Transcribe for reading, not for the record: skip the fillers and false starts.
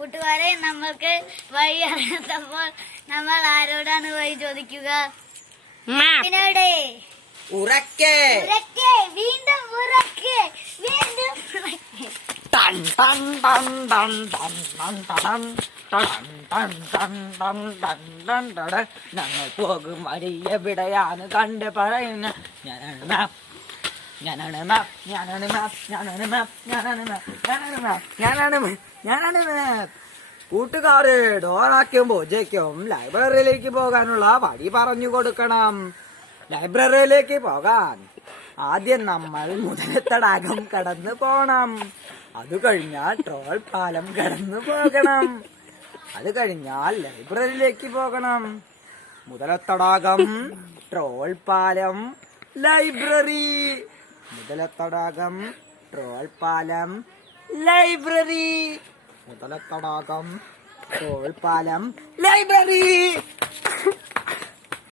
കൂട്ടുകാരെ, നമ്മൾക്ക് വഴി അറിയാത്തപ്പോൾ നമ്മൾ ആരോടാണ് വഴി ചോദിക്കുക? പിന്നീടെ ഉറക്കെ വീണ്ടും ഉറക്കെ വീണ്ടും ഞങ്ങൾ പോകും വഴി എവിടെയാണ് കണ്ട് പറയുന്ന ഞാനാണ് മാപ്പ് ഞാനാണ് മാപ്പ് ഞാനാണ് മാപ്പ് ഞാനാണ് മാപ്പ് ഞാനാണ് മാപ്പ് ഞാനാണ് മാപ്പ് ഞാനാണ് ഞാനാണ് മാപ്പ്. കൂട്ടുകാര് ഡോറാക്കും ബോജയ്ക്കും ലൈബ്രറിയിലേക്ക് പോകാനുള്ള വഴി പറഞ്ഞു കൊടുക്കണം. ലൈബ്രറിയിലേക്ക് പോകാൻ ആദ്യം നമ്മൾ മുതലത്തടാകം കടന്നു പോണം. അത് കഴിഞ്ഞാൽ ട്രോൾ പാലം കടന്നു പോകണം. അത് കഴിഞ്ഞാൽ ലൈബ്രറിയിലേക്ക് പോകണം. മുതലത്തടാകം, ട്രോൾ പാലം, ലൈബ്രറി. മുതലത്തടാകം, ട്രോൾ പാലം, ലൈബ്രറി. മുതലത്തടാകം, ട്രോൾ പാലം, ലൈബ്രറി.